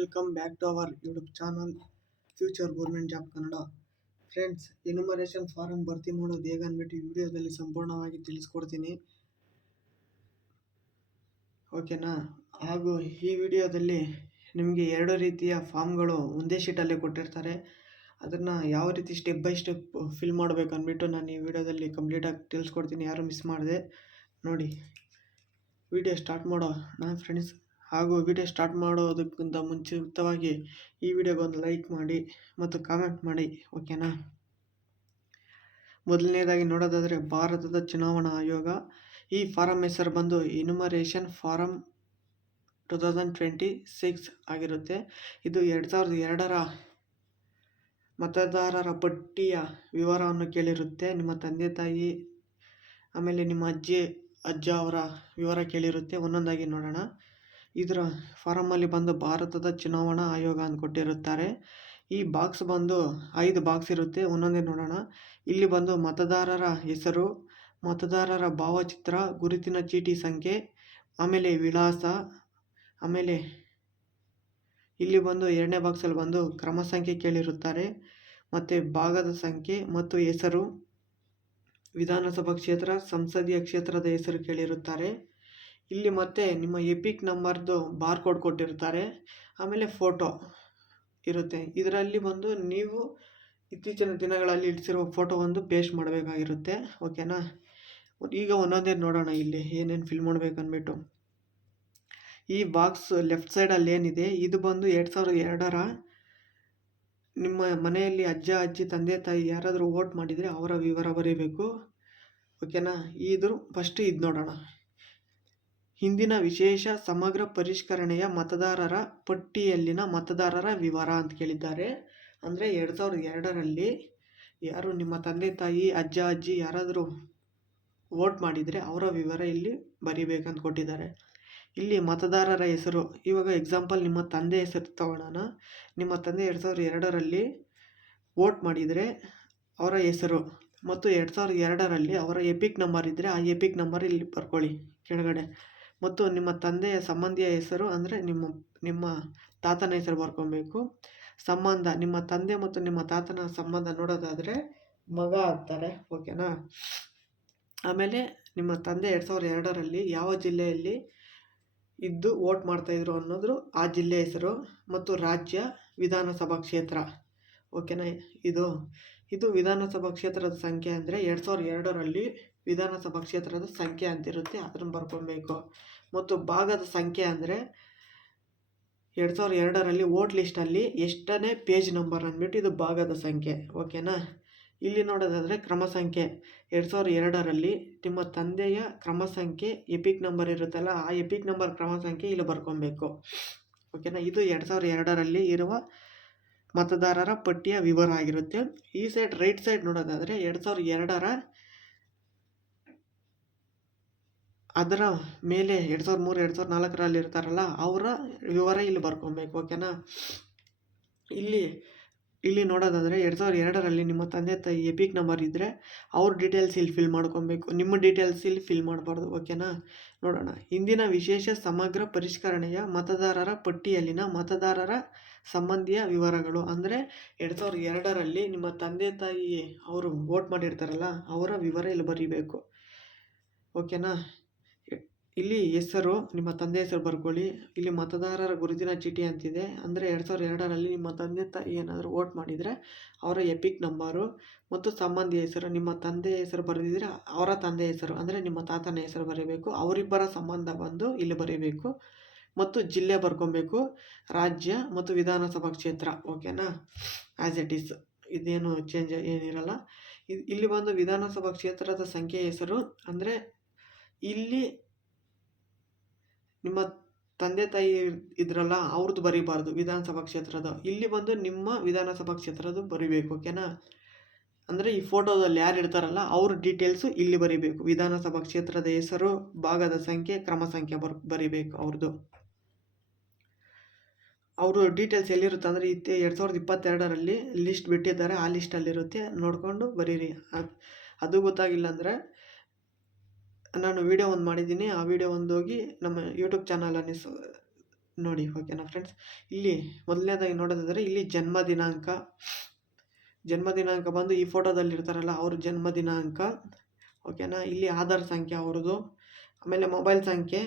Welcome back to our YouTube channel future government job Kannada. Friends, enumeration form ಭರ್ತಿ ಮಾಡೋದು ಹೇಗೆ ಅಂದ್ಬಿಟ್ಟು ಈ ವಿಡಿಯೋದಲ್ಲಿ ಸಂಪೂರ್ಣವಾಗಿ ತಿಳಿಸ್ಕೊಡ್ತೀನಿ, ಓಕೆನಾ. ಹಾಗೂ ಈ ವಿಡಿಯೋದಲ್ಲಿ ನಿಮಗೆ 2 ರೀತಿಯ ಫಾರ್ಮ್ಗಳು ಒಂದೇ ಶೀಟಲ್ಲಿ ಕೊಟ್ಟಿರ್ತಾರೆ. ಅದನ್ನು ಯಾವ ರೀತಿ ಸ್ಟೆಪ್ ಬೈ ಸ್ಟೆಪ್ ಫಿಲ್ ಮಾಡಬೇಕು ಅಂದ್ಬಿಟ್ಟು ನಾನು ಈ ವಿಡಿಯೋದಲ್ಲಿ ಕಂಪ್ಲೀಟಾಗಿ ತಿಳಿಸ್ಕೊಡ್ತೀನಿ. ಯಾರು ಮಿಸ್ ಮಾಡಿದೆ ನೋಡಿ. ವಿಡಿಯೋ ಸ್ಟಾರ್ಟ್ ಮಾಡೋಣ ಫ್ರೆಂಡ್ಸ್. ಹಾಗೂ ವಿಡಿಯೋ ಸ್ಟಾರ್ಟ್ ಮಾಡೋದಕ್ಕಿಂತ ಮುಂಚಿತವಾಗಿ ಈ ವಿಡಿಯೋಗೆ ಒಂದು ಲೈಕ್ ಮಾಡಿ ಮತ್ತು ಕಾಮೆಂಟ್ ಮಾಡಿ, ಓಕೆನಾ. ಮೊದಲನೇದಾಗಿ ನೋಡೋದಾದರೆ ಭಾರತದ ಚುನಾವಣಾ ಆಯೋಗ. ಈ ಫಾರಂ ಹೆಸರು ಬಂದು ಎನ್ಯುಮರೇಷನ್ ಫಾರಂ 2026 ಆಗಿರುತ್ತೆ. ಇದು 2002ರ ಮತದಾರರ ಪಟ್ಟಿಯ ವಿವರವನ್ನು ಕೇಳಿರುತ್ತೆ. ನಿಮ್ಮ ತಂದೆ ತಾಯಿ ಆಮೇಲೆ ನಿಮ್ಮ ಅಜ್ಜ ಅವರ ವಿವರ ಕೇಳಿರುತ್ತೆ. ಒಂದೊಂದಾಗಿ ನೋಡೋಣ. ಇದರ ಫಾರಮಲ್ಲಿ ಬಂದು ಭಾರತದ ಚುನಾವಣಾ ಆಯೋಗ ಅಂತ ಕೊಟ್ಟಿರುತ್ತಾರೆ. ಈ ಬಾಕ್ಸ್ ಬಂದು 5 ಬಾಕ್ಸ್ ಇರುತ್ತೆ. ಒಂದೊಂದೇ ನೋಡೋಣ. ಇಲ್ಲಿ ಬಂದು ಮತದಾರರ ಹೆಸರು, ಮತದಾರರ ಭಾವಚಿತ್ರ, ಗುರುತಿನ ಚೀಟಿ ಸಂಖ್ಯೆ, ಆಮೇಲೆ ವಿಳಾಸ, ಆಮೇಲೆ ಇಲ್ಲಿ ಬಂದು 2ನೇ ಬಾಕ್ಸಲ್ಲಿ ಬಂದು ಕ್ರಮ ಸಂಖ್ಯೆ ಕೇಳಿರುತ್ತಾರೆ, ಮತ್ತು ಭಾಗದ ಸಂಖ್ಯೆ ಮತ್ತು ಹೆಸರು, ವಿಧಾನಸಭಾ ಕ್ಷೇತ್ರ, ಸಂಸದೀಯ ಕ್ಷೇತ್ರದ ಹೆಸರು ಕೇಳಿರುತ್ತಾರೆ. ಇಲ್ಲಿ ಮತ್ತೆ ನಿಮ್ಮ ಎಪಿಕ್ ನಂಬರ್ದು ಬಾರ್ಕೋಡ್ ಕೊಟ್ಟಿರ್ತಾರೆ, ಆಮೇಲೆ ಫೋಟೋ ಇರುತ್ತೆ. ಇದರಲ್ಲಿ ಬಂದು ನೀವು ಇತ್ತೀಚಿನ ದಿನಗಳಲ್ಲಿ ಇಡಿಸಿರೋ ಫೋಟೋ ಒಂದು ಪೇಸ್ಟ್ ಮಾಡಬೇಕಾಗಿರುತ್ತೆ, ಓಕೆನಾ. ಈಗ ಒಂದೊಂದೇ ನೋಡೋಣ ಇಲ್ಲಿ ಏನೇನು ಫಿಲ್ ಮಾಡಬೇಕಂದ್ಬಿಟ್ಟು. ಈ ಬಾಕ್ಸ್ ಲೆಫ್ಟ್ ಸೈಡಲ್ಲಿ ಏನಿದೆ ಇದು ಬಂದು 2002ರ ನಿಮ್ಮ ಮನೆಯಲ್ಲಿ ಅಜ್ಜ ಅಜ್ಜಿ ತಂದೆ ತಾಯಿ ಯಾರಾದರೂ ವೋಟ್ ಮಾಡಿದರೆ ಅವರ ವಿವರ ಬರೀಬೇಕು, ಓಕೆನಾ. ಫಸ್ಟ್ ಇದು ನೋಡೋಣ. ಹಿಂದಿನ ವಿಶೇಷ ಸಮಗ್ರ ಪರಿಷ್ಕರಣೆಯ ಮತದಾರರ ಪಟ್ಟಿಯಲ್ಲಿನ ಮತದಾರರ ವಿವರ ಅಂತ ಕೇಳಿದ್ದಾರೆ. ಅಂದರೆ 2002ರಲ್ಲಿ ಯಾರು ನಿಮ್ಮ ತಂದೆ ತಾಯಿ ಅಜ್ಜ ಅಜ್ಜಿ ಯಾರಾದರೂ ವೋಟ್ ಮಾಡಿದರೆ ಅವರ ವಿವರ ಇಲ್ಲಿ ಬರಿಬೇಕಂತ ಕೊಟ್ಟಿದ್ದಾರೆ. ಇಲ್ಲಿ ಮತದಾರರ ಹೆಸರು, ಇವಾಗ ಎಕ್ಸಾಂಪಲ್ ನಿಮ್ಮ ತಂದೆ ಹೆಸರು ತಗೊಳ್ಳೋಣ. ನಿಮ್ಮ ತಂದೆ 2002ರಲ್ಲಿ ವೋಟ್ ಮಾಡಿದರೆ ಅವರ ಹೆಸರು, ಮತ್ತು 2002ರಲ್ಲಿ ಅವರ ಎಪಿಕ್ ನಂಬರ್ ಇದ್ದರೆ ಆ ಎಪಿಕ್ ನಂಬರ್ ಇಲ್ಲಿ ಬರ್ಕೊಳ್ಳಿ ಕೆಳಗಡೆ. ಮತ್ತು ನಿಮ್ಮ ತಂದೆಯ ಸಂಬಂಧಿಯ ಹೆಸರು ಅಂದರೆ ನಿಮ್ಮ ತಾತನ ಹೆಸರು ಬರ್ಕೊಬೇಕು. ಸಂಬಂಧ, ನಿಮ್ಮ ತಂದೆ ಮತ್ತು ನಿಮ್ಮ ತಾತನ ಸಂಬಂಧ ನೋಡೋದಾದರೆ ಮಗ ಆಗ್ತಾರೆ, ಓಕೆನಾ. ಆಮೇಲೆ ನಿಮ್ಮ ತಂದೆ 2002ರಲ್ಲಿ ಯಾವ ಜಿಲ್ಲೆಯಲ್ಲಿ ಇದ್ದು ವೋಟ್ ಮಾಡ್ತಾಯಿದ್ರು ಅನ್ನೋದು ಆ ಜಿಲ್ಲೆ ಹೆಸರು, ಮತ್ತು ರಾಜ್ಯ, ವಿಧಾನಸಭಾ ಕ್ಷೇತ್ರ, ಓಕೆನಾ. ಇದು ವಿಧಾನಸಭಾ ಕ್ಷೇತ್ರದ ಸಂಖ್ಯೆ ಅಂದರೆ 2002ರಲ್ಲಿ ವಿಧಾನಸಭಾ ಕ್ಷೇತ್ರದ ಸಂಖ್ಯೆ ಅಂತಿರುತ್ತೆ, ಅದನ್ನು ಬರ್ಕೊಬೇಕು. ಮತ್ತು ಭಾಗದ ಸಂಖ್ಯೆ ಅಂದರೆ 2002ರಲ್ಲಿ ವೋಟ್ ಲಿಸ್ಟಲ್ಲಿ ಎಷ್ಟನೇ ಪೇಜ್ ನಂಬರ್ ಅಂದ್ಬಿಟ್ಟು ಇದು ಭಾಗದ ಸಂಖ್ಯೆ, ಓಕೆನಾ. ಇಲ್ಲಿ ನೋಡೋದಾದರೆ ಕ್ರಮ ಸಂಖ್ಯೆ, 2002ರಲ್ಲಿ ನಿಮ್ಮ ತಂದೆಯ ಕ್ರಮ ಸಂಖ್ಯೆ ಎಪಿಕ್ ನಂಬರ್ ಇರುತ್ತಲ್ಲ, ಆ ಎಪಿಕ್ ನಂಬರ್ ಕ್ರಮ ಸಂಖ್ಯೆ ಇಲ್ಲಿ ಬರ್ಕೊಬೇಕು, ಓಕೆನಾ. ಇದು 2002ರಲ್ಲಿ ಇರುವ ಮತದಾರರ ಪಟ್ಟಿಯ ವಿವರ ಆಗಿರುತ್ತೆ. ಈ ಸೈಡ್ ರೈಟ್ ಸೈಡ್ ನೋಡೋದಾದರೆ 2002ರ ಅದರ ಮೇಲೆ 2003 2004ರಲ್ಲಿ ಇರ್ತಾರಲ್ಲ ಅವರ ವಿವರ ಇಲ್ಲಿ ಬರ್ಕೊಬೇಕು, ಓಕೆನಾ. ಇಲ್ಲಿ ನೋಡೋದಾದರೆ 2002ರಲ್ಲಿ ನಿಮ್ಮ ತಂದೆ ತಾಯಿ ಎಪಿಕ್ ನಂಬರ್ ಇದ್ದರೆ ಅವ್ರ ಡೀಟೇಲ್ಸ್ ಇಲ್ಲಿ ಫಿಲ್ ಮಾಡ್ಕೊಬೇಕು, ನಿಮ್ಮ ಡೀಟೇಲ್ಸ್ ಇಲ್ಲಿ ಫಿಲ್ ಮಾಡಬಾರ್ದು, ಓಕೆನಾ. ನೋಡೋಣ. ಹಿಂದಿನ ವಿಶೇಷ ಸಮಗ್ರ ಪರಿಷ್ಕರಣೆಯ ಮತದಾರರ ಪಟ್ಟಿಯಲ್ಲಿನ ಮತದಾರರ ಸಂಬಂಧಿಯ ವಿವರಗಳು ಅಂದರೆ 2002ರಲ್ಲಿ ನಿಮ್ಮ ತಂದೆ ತಾಯಿ ಅವರು ವೋಟ್ ಮಾಡಿರ್ತಾರಲ್ಲ ಅವರ ವಿವರ ಇಲ್ಲಿ ಬರೀಬೇಕು, ಓಕೆನಾ. ಇಲ್ಲಿ ಹೆಸರು, ನಿಮ್ಮ ತಂದೆ ಹೆಸರು ಬರ್ಕೊಳ್ಳಿ. ಇಲ್ಲಿ ಮತದಾರರ ಗುರುತಿನ ಚೀಟಿ ಅಂತಿದೆ, ಅಂದರೆ 2002ರಲ್ಲಿ ನಿಮ್ಮ ತಂದೆ ತಾಯಿ ಏನಾದರೂ ವೋಟ್ ಮಾಡಿದರೆ ಅವರ ಎಪಿಕ್ ನಂಬರು ಮತ್ತು ಸಂಬಂಧಿಯ ಹೆಸರು. ನಿಮ್ಮ ತಂದೆ ಹೆಸರು ಬರೆದಿದ್ರೆ ಅವರ ತಂದೆ ಹೆಸರು ಅಂದರೆ ನಿಮ್ಮ ತಾತನ ಹೆಸರು ಬರೀಬೇಕು. ಅವರಿಬ್ಬರ ಸಂಬಂಧ ಬಂದು ಇಲ್ಲಿ ಬರೀಬೇಕು, ಮತ್ತು ಜಿಲ್ಲೆ ಬರ್ಕೊಬೇಕು, ರಾಜ್ಯ ಮತ್ತು ವಿಧಾನಸಭಾ ಕ್ಷೇತ್ರ, ಓಕೆನಾ. ಆ್ಯಸ್ ಇಟ್ ಈಸ್, ಇದೇನು ಚೇಂಜ್ ಏನಿರಲ್ಲ. ಇಲ್ಲಿ ಬಂದು ವಿಧಾನಸಭಾ ಕ್ಷೇತ್ರದ ಸಂಖ್ಯೆ ಹೆಸರು ಅಂದರೆ ಇಲ್ಲಿ ನಿಮ್ಮ ತಂದೆ ತಾಯಿ ಇದ್ರಲ್ಲ ಅವ್ರದ್ದು ಬರೀಬಾರ್ದು ವಿಧಾನಸಭಾ ಕ್ಷೇತ್ರದ. ಇಲ್ಲಿ ಬಂದು ನಿಮ್ಮ ವಿಧಾನಸಭಾ ಕ್ಷೇತ್ರದ ಬರೀಬೇಕು, ಓಕೆನಾ. ಅಂದರೆ ಈ ಫೋಟೋದಲ್ಲಿ ಯಾರು ಇರ್ತಾರಲ್ಲ ಅವ್ರ ಡೀಟೇಲ್ಸು ಇಲ್ಲಿ ಬರೀಬೇಕು. ವಿಧಾನಸಭಾ ಕ್ಷೇತ್ರದ ಹೆಸರು, ಭಾಗದ ಸಂಖ್ಯೆ, ಕ್ರಮ ಸಂಖ್ಯೆ ಬರೀಬೇಕು ಅವ್ರದ್ದು. ಅವರು ಡೀಟೇಲ್ಸ್ ಎಲ್ಲಿರುತ್ತೆ ಅಂದರೆ 2022ರಲ್ಲಿ ಲಿಸ್ಟ್ ಬಿಟ್ಟಿದ್ದಾರೆ, ಆ ಲಿಸ್ಟಲ್ಲಿರುತ್ತೆ, ನೋಡಿಕೊಂಡು ಬರೀರಿ. ಅದು ಗೊತ್ತಾಗಿಲ್ಲ ಅಂದರೆ ನಾನು ವಿಡಿಯೋ ಒಂದು ಮಾಡಿದ್ದೀನಿ, ಆ ವಿಡಿಯೋ ಒಂದು ಹೋಗಿ ನಮ್ಮ ಯೂಟ್ಯೂಬ್ ಚಾನಲಲ್ಲಿ ನೋಡಿ. ಓಕೆನಾ ಫ್ರೆಂಡ್ಸ್, ಇಲ್ಲಿ ಮೊದಲನೇದಾಗಿ ನೋಡೋದಾದರೆ ಇಲ್ಲಿ ಜನ್ಮ ದಿನಾಂಕ ಬಂದು ಈ ಫೋಟೋದಲ್ಲಿ ಇರ್ತಾರಲ್ಲ ಅವ್ರ ಜನ್ಮ ದಿನಾಂಕ. ಓಕೆನಾ, ಇಲ್ಲಿ ಆಧಾರ್ ಸಂಖ್ಯೆ ಅವ್ರದ್ದು, ಆಮೇಲೆ ಮೊಬೈಲ್ ಸಂಖ್ಯೆ,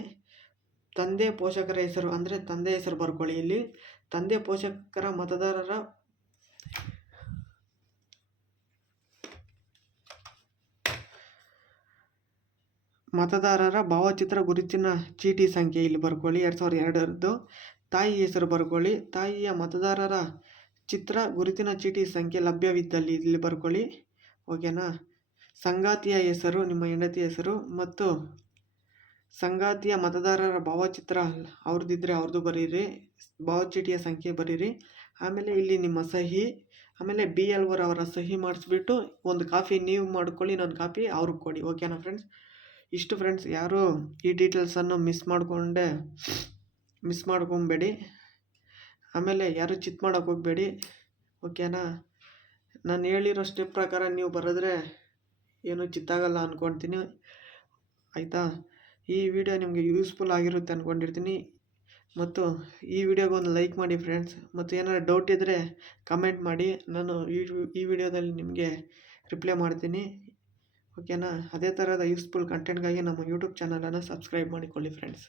ತಂದೆ ಪೋಷಕರ ಹೆಸರು ಅಂದರೆ ತಂದೆ ಹೆಸರು ಬರ್ಕೊಳ್ಳಿ. ಇಲ್ಲಿ ತಂದೆ ಪೋಷಕರ ಮತದಾರರ ಭಾವಚಿತ್ರ ಗುರುತಿನ ಚೀಟಿ ಸಂಖ್ಯೆ ಇಲ್ಲಿ ಬರ್ಕೊಳ್ಳಿ 2002ರದ್ದು. ತಾಯಿ ಹೆಸರು ಬರ್ಕೊಳ್ಳಿ. ತಾಯಿಯ ಮತದಾರರ ಚಿತ್ರ ಗುರುತಿನ ಚೀಟಿ ಸಂಖ್ಯೆ ಲಭ್ಯವಿದ್ದಲ್ಲಿ ಇಲ್ಲಿ ಬರ್ಕೊಳ್ಳಿ. ಓಕೆನಾ, ಸಂಗಾತಿಯ ಹೆಸರು, ನಿಮ್ಮ ಹೆಂಡತಿ ಹೆಸರು ಮತ್ತು ಸಂಗಾತಿಯ ಮತದಾರರ ಭಾವಚಿತ್ರ ಅವ್ರದ್ದಿದ್ರೆ ಅವ್ರದ್ದು ಬರೀರಿ, ಭಾವಚೀಟಿಯ ಸಂಖ್ಯೆ ಬರೀರಿ. ಆಮೇಲೆ ಇಲ್ಲಿ ನಿಮ್ಮ ಸಹಿ, ಆಮೇಲೆ BLO ಅವರ ಸಹಿ ಮಾಡಿಸ್ಬಿಟ್ಟು ಒಂದು ಕಾಪಿ ನೀವು ಮಾಡ್ಕೊಳ್ಳಿ, ಇನ್ನೊಂದು ಕಾಪಿ ಅವ್ರಿಗೆ ಕೊಡಿ. ಓಕೆನಾ ಫ್ರೆಂಡ್ಸ್, ಇಷ್ಟು ಫ್ರೆಂಡ್ಸ್. ಯಾರು ಈ ಡೀಟೇಲ್ಸನ್ನು ಮಿಸ್ ಮಾಡ್ಕೊಬೇಡಿ. ಆಮೇಲೆ ಯಾರು ಚಿಟ್ ಮಾಡೋಕ್ಕೆ ಹೋಗಬೇಡಿ. ಓಕೆನಾ, ನಾನು ಹೇಳಿರೋ ಸ್ಟೆಪ್ ಪ್ರಕಾರ ನೀವು ಬರೆದ್ರೆ ಏನೂ ಚಿತ್ತಾಗಲ್ಲ ಅಂದ್ಕೊಳ್ತೀನಿ. ಆಯಿತಾ, ಈ ವಿಡಿಯೋ ನಿಮಗೆ ಯೂಸ್ಫುಲ್ ಆಗಿರುತ್ತೆ ಅಂದ್ಕೊಂಡಿರ್ತೀನಿ. ಮತ್ತು ಈ ವಿಡಿಯೋಗೆ ಒಂದು ಲೈಕ್ ಮಾಡಿ ಫ್ರೆಂಡ್ಸ್. ಮತ್ತು ಏನಾದ್ರು ಡೌಟ್ ಇದ್ದರೆ ಕಮೆಂಟ್ ಮಾಡಿ, ನಾನು ಈ ವಿಡಿಯೋದಲ್ಲಿ ನಿಮಗೆ ರಿಪ್ಲೈ ಮಾಡ್ತೀನಿ. ಓಕೆನಾ, ಅದೇ ಥರದ ಯೂಸ್ಫುಲ್ ಕಂಟೆಂಟ್ಗಾಗಿ ನಮ್ಮ ಯೂಟ್ಯೂಬ್ ಚಾನಲನ್ನು ಸಬ್ಸ್ಕ್ರೈಬ್ ಮಾಡಿಕೊಳ್ಳಿ ಫ್ರೆಂಡ್ಸ್.